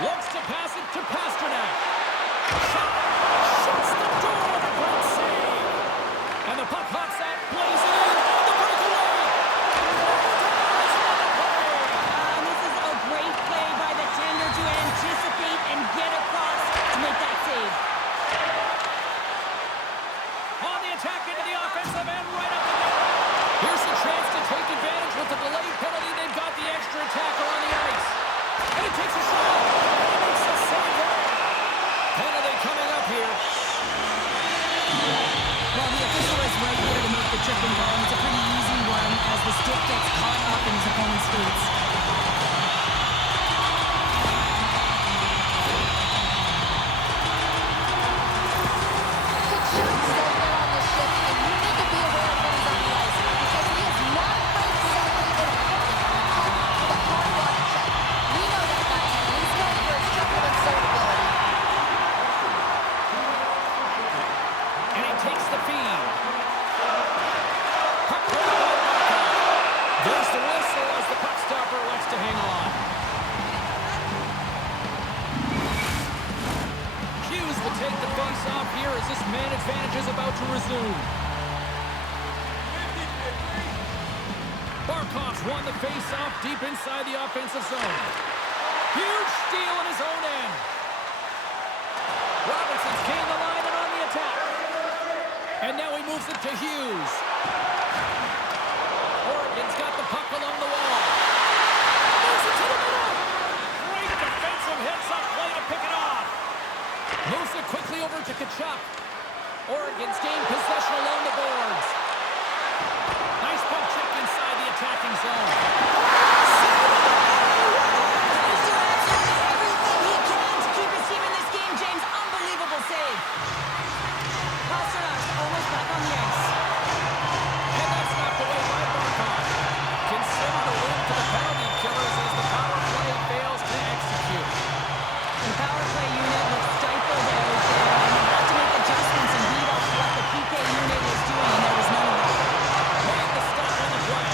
Looks to pass it to Pasternak. Shot. Shuts the door. The great save. And the puck hops out, blazing in on the breakaway. This is a great play by the tender to anticipate and get across to make that save. On the attack into the offensive end, right up the middle. Here's the chance to take advantage with the delayed penalty. They've got the extra attacker on the ice. And he takes a shot. And he makes a save there. Penalty coming up here. Well, the official is right here to make the tripping goal. It's a pretty easy one as the stick gets caught up in his opponent's skates. Won the face-off deep inside the offensive zone. Huge steal in his own end. Robinson's gained the line and on the attack. And now he moves it to Hughes. Oregon's got the puck along the wall. Moves it to the middle. Great defensive hits up play to pick it off. Moves it quickly over to Tkachuk. Oregon's gained possession along the boards. Nice puck check inside the attacking zone. Everything he can to keep his team in this game, James. Unbelievable save. Pasternak almost back on the ice. And that's knocked away by Barkov. Consider the win to the penalty killers as the power play fails to execute. The power play unit was stifled out there, and they had to make adjustments and beat off what the PK unit was doing, and there was none of that. Made the stop on the play.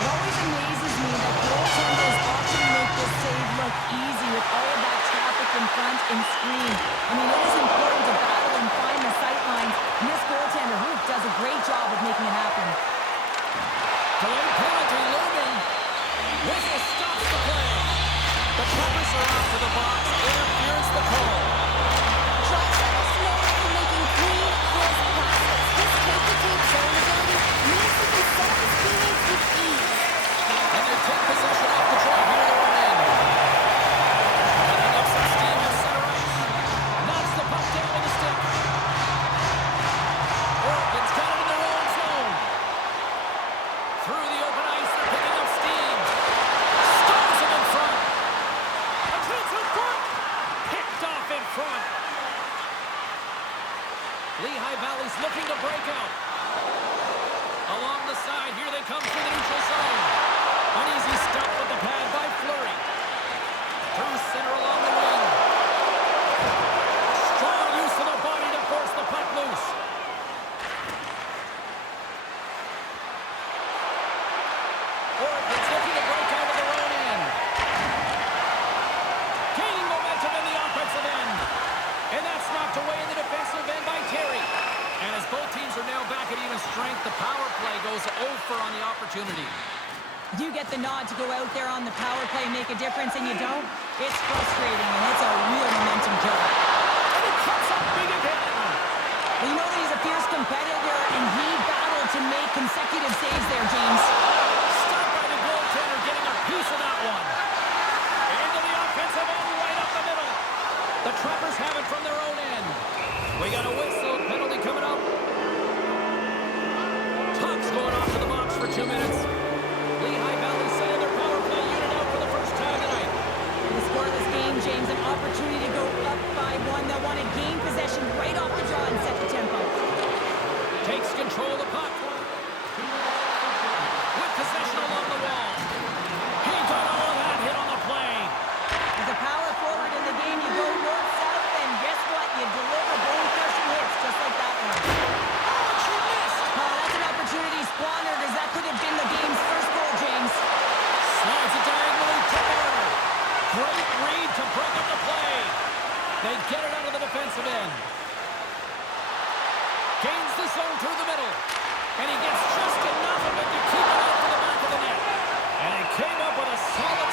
It always amazes me that goaltenders often make this save look easy with all of that traffic in front and screen. I mean, it is important to battle and find the sight lines, and this goaltender, does a great job of making it happen. Delayed penalty looming. Whistle stops the play. The Trappers are off to the box. Interference the call. Johnson is known for making clean, crisp passes. His take-to-take zone ability means he can set up his teammates with ease. And they take possession off the draw here to run in. Picking up some steam at center ice. Knocks the puck down with the stick. Oregon's got it in their own zone. Through the open ice, they're picking up steam. Stones him in front. A chance in front. Picked off in front. Lehigh Valley's looking to break out. Along the side, here they come through the neutral zone. An easy stop with the pad by Fleury. Through center along the wing. Strong use of the body to force the puck loose. Oregon's looking to break out of their own end. Gaining momentum in the offensive end. And that's knocked away in the defensive end by Terry. And as both teams are now back at even strength, the power play goes over on the opportunity. You get the nod to go out there on the power play and make a difference, and you don't? It's frustrating, and it's a real momentum killer. And it comes up big again. Well, you know that he's a fierce competitor, and he battled to make consecutive saves there, James. Stopped by the goaltender, getting a piece of that one. Into the offensive end, right up the middle. The Trappers have it from their own end. We got a whistle, penalty coming up. Tuck's going off to the box for 2 minutes. Lehigh Valley sending their power play unit out for the first time tonight. In the scoreless game, James, an opportunity to go up by one. They'll want to gain possession right off the draw and set the tempo. Takes control of the puck. With possession along the wall. He got all of that hit on the play. As a power forward in the game, you go north-south, and guess what? You deliver bone-crushing hits just like that one. Oh, she missed. Oh, that's an opportunity squandered, as that could have been the game's first goal, James. Slides it diagonally to Marner. Great read to break up the play. They get it out of the defensive end. Gains the zone through the middle. And he gets just enough of it to keep it out to the back of the net. And he came up with a solid...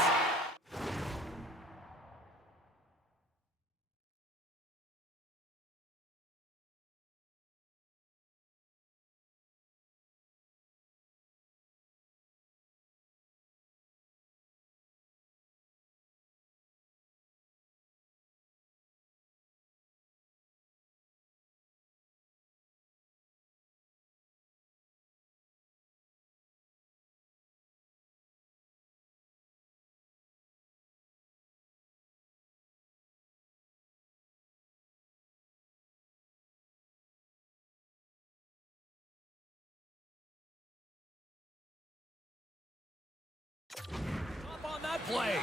Up on that play.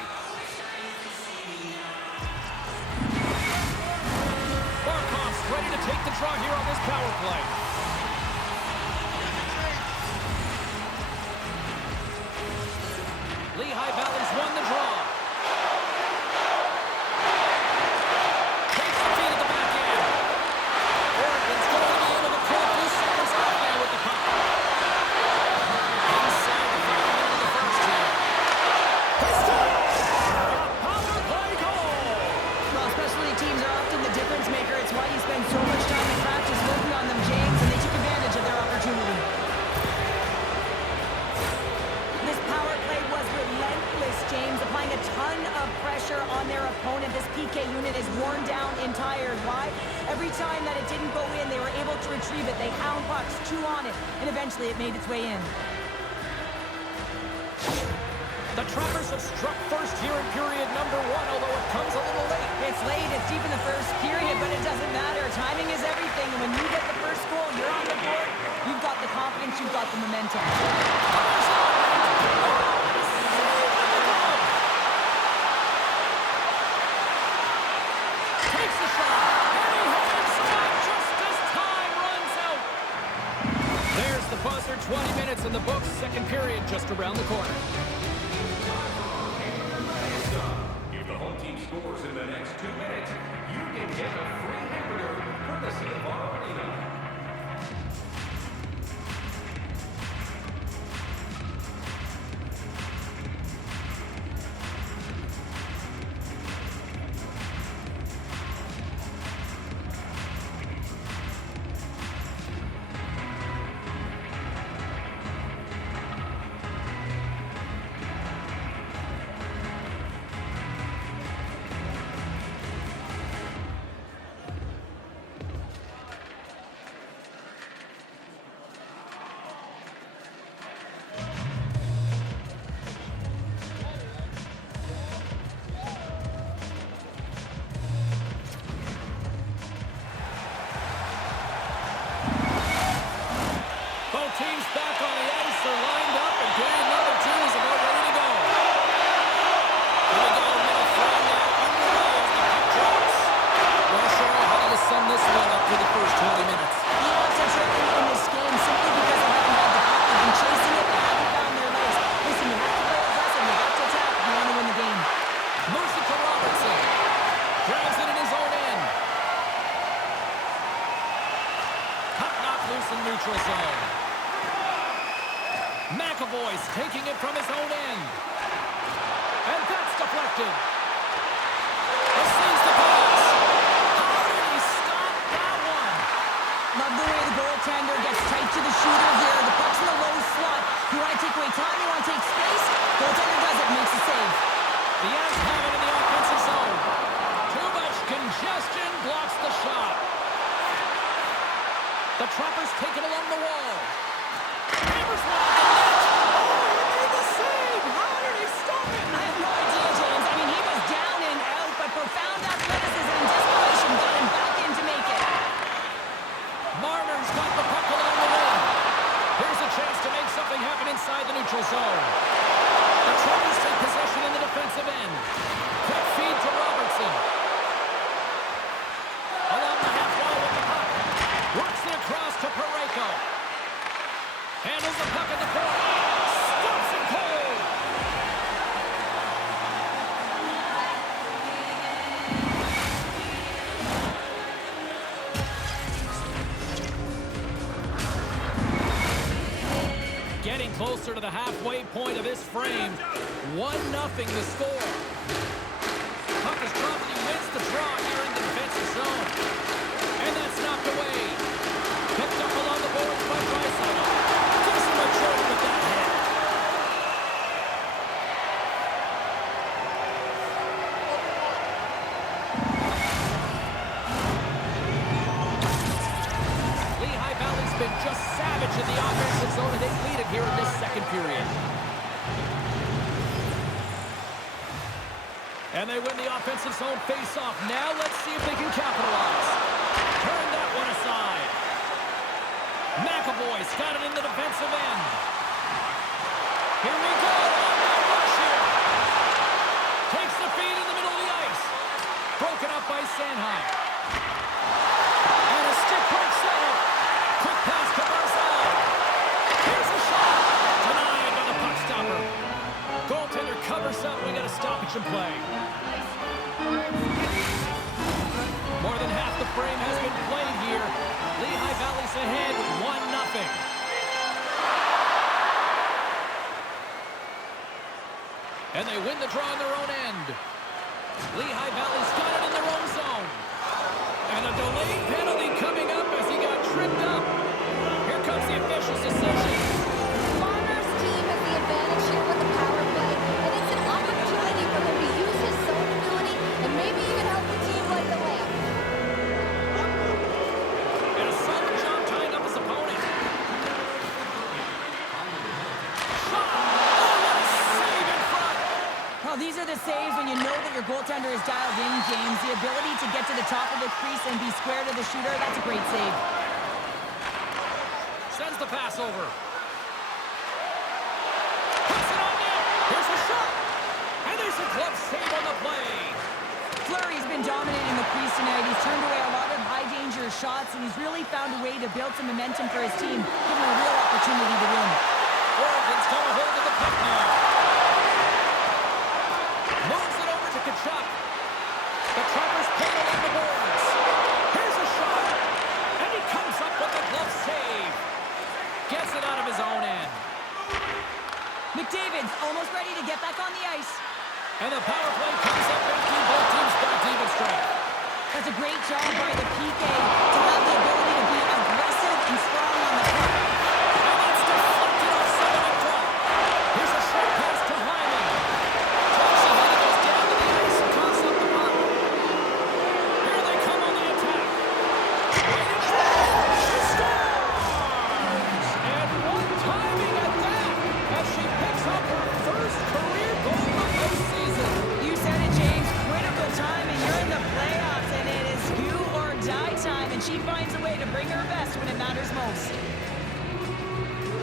Barkov's ready to take the draw here on this power play. Lehigh Valley's won the draw. Takes the feed at the back end. Oregon's going to be able to pull a few seconds off there with the puck. Inside the 5 minutes of the first here. Power play goal! Well, specialty teams are often the difference maker. It's why you spend so much time in practice working on them, James, and they took advantage of their opportunity. This power play was relentless, James, applying a ton of pressure on their opponent. This PK unit is worn down and tired. Why? Every time that it didn't go in, they were able to retrieve it. They hound pucks, chew on it, and eventually it made its way in. The Trappers have struck first here in period number 1, although it comes a little late. It's late, it's deep in the first period, but it doesn't matter. Timing is everything, and when you get the first goal, you're on the board. You've got the confidence, you've got the momentum. Takes the shot, and he hangs back just as time runs out. There's the buzzer, 20 minutes in the books, second period just around the corner. If the home team scores in the next 2 minutes, you can get a free hamburger courtesy of our arena. Teams back on the ice are lined up, and period number 2 is about ready to go. Here we go, middle frame now, underway as the puck drops. Well, Cheryl, how do you sum this one up for the first 20 minutes? The Hawks are trailing in this game simply because they haven't had the puck. They've been chasing it, they haven't found their legs. Listen, you have to play aggressive, you have to attack if you want to win the game. Moves it to Robertson. Grabs it in his own end. Puck knocked loose in neutral zone. McAvoy's taking it from his own end. And that's deflected. Receives the pass. How did he stop that one? Love the way the goaltender gets tight to the shooter here. The puck's in a low slot. You want to take away time, you want to take space. Goaltender does it, makes a save. The Avs have it in the offensive zone. Too much congestion blocks the shot. The Trappers take it along the wall. Hammers one on the net. Oh, he made the save. How did he stop it? I have no idea, James. I mean, he was down and out, but profound athleticism and desperation got him back in to make it. Marner's got the puck along the wall. Here's a chance to make something happen inside the neutral zone. The Trappers take possession in the defensive end. Quick feed to Robertson. Along the half wall with the puck. Works it across to Parayko. closer to the halfway point of this frame. 1-0 the score. Puck is dropped and he wins the draw here in the defensive zone. And that's knocked away. Picked up along the boards by Draisaitl. Gives him a jolt with that hit. Lehigh Valley's been just savage in the offensive zone, and they lead it here in this second period. And they win the offensive zone face-off. Now let's see if they can capitalize. Turn that one aside. McAvoy's got it in the defensive end. Here we go. On rush here. Takes the feed in the middle of the ice. Broken up by Sanheim. And a stick break settle. Quick pass to Barzal. Here's a shot. Denied by the puck stopper. Goaltender covers up. We got a stoppage in play. More than half the frame has been played here. Lehigh Valley's ahead 1-0. And they win the draw in their own end. Lehigh Valley's got it in their own zone. And a delayed penalty coming up as he got tripped up. Here comes the official's decision. Marner's team has the advantage here with the power play, and it's an opportunity for him to use his zone ability and maybe even help the team light the lamp. And a solid job tying up his opponent. Shot! Oh, what a save in front! Well, these are the saves when you know that your goaltender is dialed in, James. The ability to get to the top of the crease and be square to the shooter, that's a great save. Sends the pass over. Puts it on net. Here's a shot. And there's a glove save on the play. Fleury's been dominating the crease tonight. He's turned away a lot of high-danger shots, and he's really found a way to build some momentum for his team, giving him a real opportunity to win. Oregon's got a hold of the puck now. Moves it over to Tkachuk. The Trappers pick it on the boards. Here's a shot. And he comes up with a glove save. Gets it out of his own end. McDavid's almost ready to get back on the ice. And the power play comes up empty. Both teams back to even strength. That's a great job by the PK to have the ability to be aggressive and strong on the puck. And that's deflected off someone up front. Here's a short pass to Hyman. Drops ahead and goes down to the ice and tosses up the puck. Here they come on the attack. Right in front. She scores! And one timing at that as she picks up her first career goal of the season. You said it, James. Critical time, and you're in the playoffs, and it is do or die time, and she finds a way to bring her best when it matters most.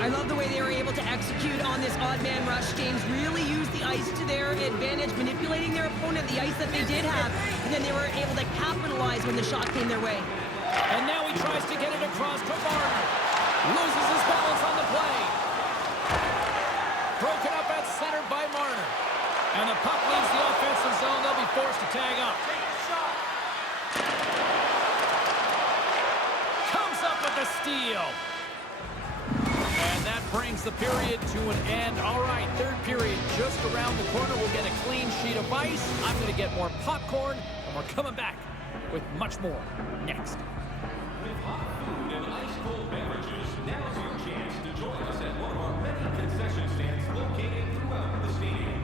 I love the way they were able to execute on this odd man rush. James really used the ice to their advantage, manipulating their opponent, the ice that they did have, and then they were able to capitalize when the shot came their way. And now he tries to get it across to Marner. Loses his balance on the play. Broken up at center by Marner. And the puck leaves the offensive zone. They'll be forced to tag up. Comes up with the steal. And that brings the period to an end. All right, third period just around the corner. We'll get a clean sheet of ice. I'm going to get more popcorn, and we're coming back with much more next. With hot food and ice-cold beverages, now's your chance to join us at one of our many concession stands located throughout the stadium.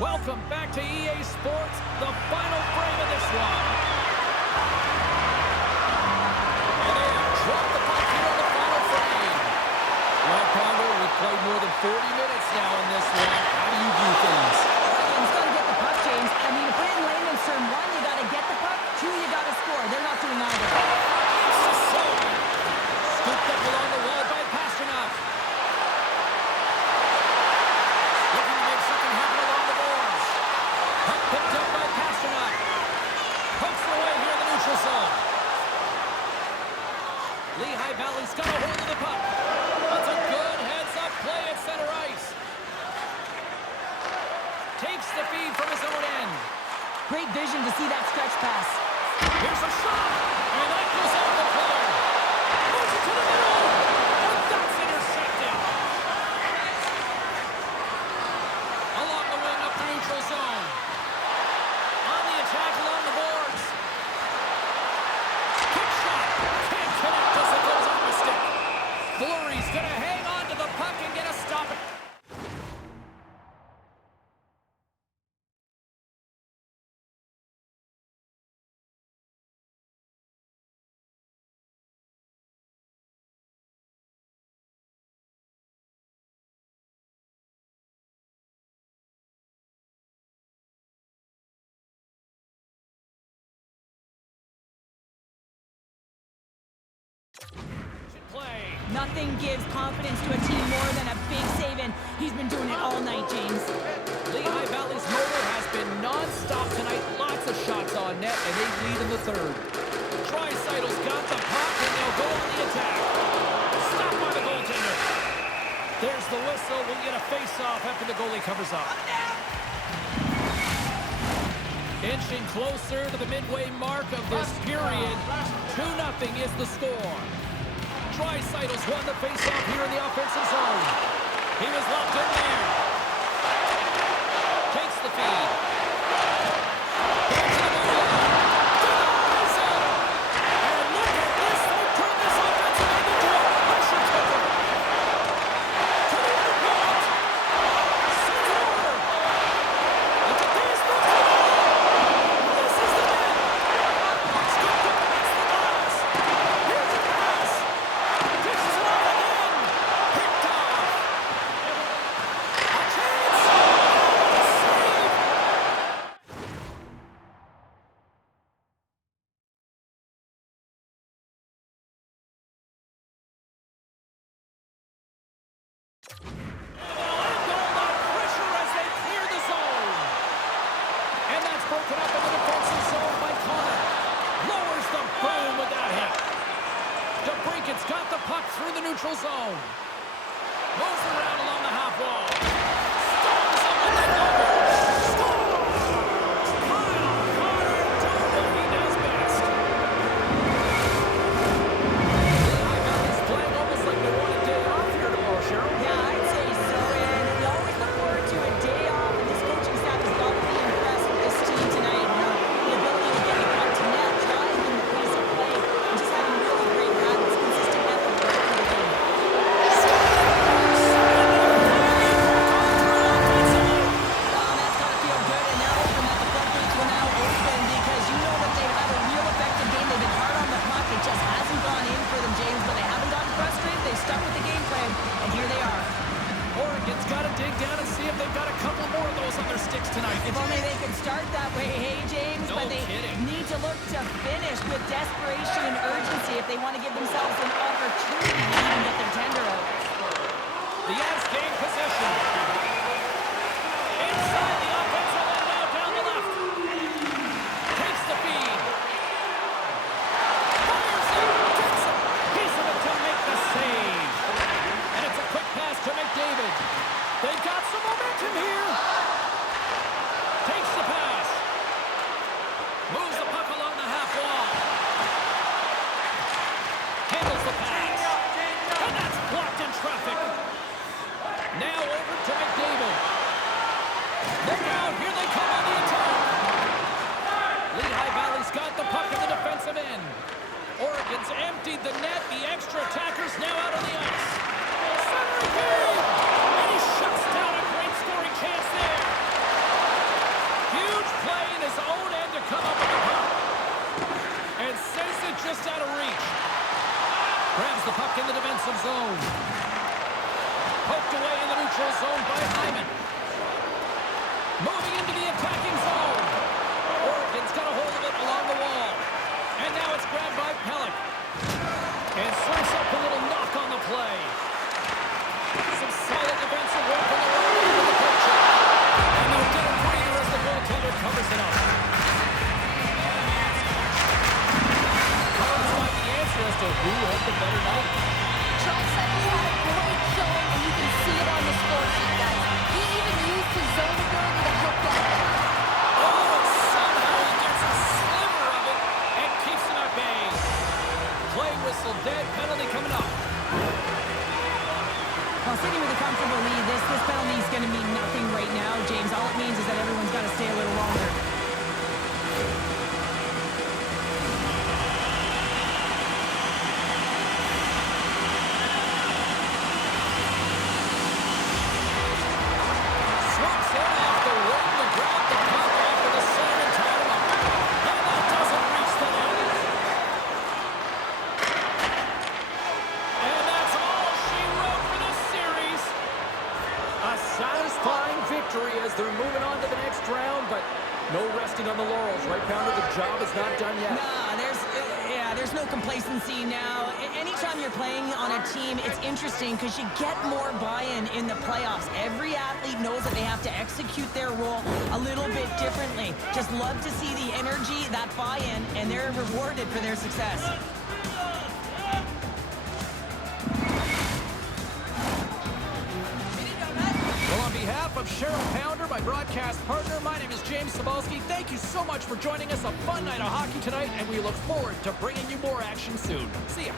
Welcome back to EA Sports, the final frame of this one. And they have dropped the puck here on the final frame. Well, Pounder, we've played more than 40 minutes now in this one. How do you view things? Oregon's got to get the puck, James. I mean, to put it in layman's term, one, you got to get the puck. Two, you got to score. They're not doing either. Scooped up along the wall by Pasternak. Looking to make something happen along the boards. Puck picked up by Pasternak. Lehigh Valley's got a hold of the puck. That's a good heads-up play at center ice. Takes the feed from his own end. Great vision to see that stretch pass. Here's a shot, and that goes out the player. Moves it to the middle, and that's intercepted. Along the wing, up the neutral zone. On the attack along the boards. Kick shot, can't connect as it goes on the stick. Fleury's gonna hang on to the puck and get a stop. Play. Nothing gives confidence to a team more than a big save, and he's been doing it all night, James. Lehigh Valley's motor has been non-stop tonight. Lots of shots on net, and they lead in the third. Tri-Citle's got the puck, and they'll go on the attack. Stopped by the goaltender. There's the whistle. We'll get a face-off after the goalie covers up. Inching closer to the midway mark of this period. 2-0 is the score. Tri-Citle's won the face-off here in the offensive zone. He was locked in there. Takes the feed. Into the middle. Denies it. And look at this. They turn this offensive end into a pressure cooker. To the other point. Sends it over. Look at this. This is the net. Scooped up against the glass. Here's a pass. Dishes it off again. Picked off. A chance. Save. Pressure as they clear the zone. And that's broken up in the defensive zone by Connor. Lowers the boom with that hit. DeBrinket's got the puck through the neutral zone. Moves around along the half wall. Storms him with the number. Scores! Kyle Connor doing what he does best. Lehigh Valley's playing almost like they want a day off here tomorrow, Cheryl. Yeah, I'd say so, and we always look forward to a day off, and this coaching staff has got to be impressed with this team tonight. The ability to get the puck to net, driving the pace of play, and just having really great habits, consistent effort right through the game. That's got to feel good, and they're hoping that the floodgates will now open because you know that they've had a real effective game. They've been hard on the puck. It just hasn't gone in for them, James, but they haven't gotten frustrated. They've stuck with the game plan, and here they are. Oregon's got to dig down and see if they've got a couple more of those on their sticks tonight. If only they could start that way, hey, James, No but they kidding. need to look to finish with desperation and urgency if they want to give themselves an opportunity to even get their tender out. The Avs gain possession. Inside the offensive end now down the left. Takes the feed. Fires it. Gets it. Piece of it to make the save. And it's a quick pass to McDavid. They've got some momentum here. Takes the pass. Moves the puck along the half wall. Handles the pass. And that's blocked in traffic. Now over to McDavid. Look out, here they come on the attack. Lehigh Valley's got the puck in the defensive end. Oregon's emptied the net. The extra attackers now out on the ice. Centering feed. And he shuts down a great scoring chance there. Huge play in his own end to come up with the puck. And sends it just out of reach. Grabs the puck in the defensive zone. Poked away in the neutral zone by Hyman. Moving into the attacking zone. Oregon's got a hold of it along the wall. And now it's grabbed by Pellick. And serves up a little knock on the play. Some solid defensive work on the right end of the picture. And they'll get a breather as the goaltender covers it up. Cards like the answer as to who had the better night? Charles said he had a great showing, and you can see it on the score sheet, guys. He even used his zone ability to help get it. Oh, somehow he gets a sliver of it and keeps him at bay. Play whistle dead, penalty coming up. Well, sitting with a comfortable lead, this penalty is going to mean nothing right now, James. All it means is that everyone's got to stay a little longer. Swoops in off the wing to grab the puck after the center and tie him up. And that doesn't reach the net. And that's all she wrote for this series. A satisfying victory as they're moving on to the next round, but no resting on the laurels, right, Pounder? The job is not done yet. Nah, there's no complacency now. Anytime you're playing on a team, it's interesting because you get more buy-in in the playoffs. Every athlete knows that they have to execute their role a little bit differently. Just love to see the energy, that buy-in, and they're rewarded for their success. Well, on behalf of Cheryl Pounder, my broadcast partner, my name is James Cebulski. Thank you so much for joining us. A fun night of hockey tonight, and we look forward to bringing you more action soon. See ya.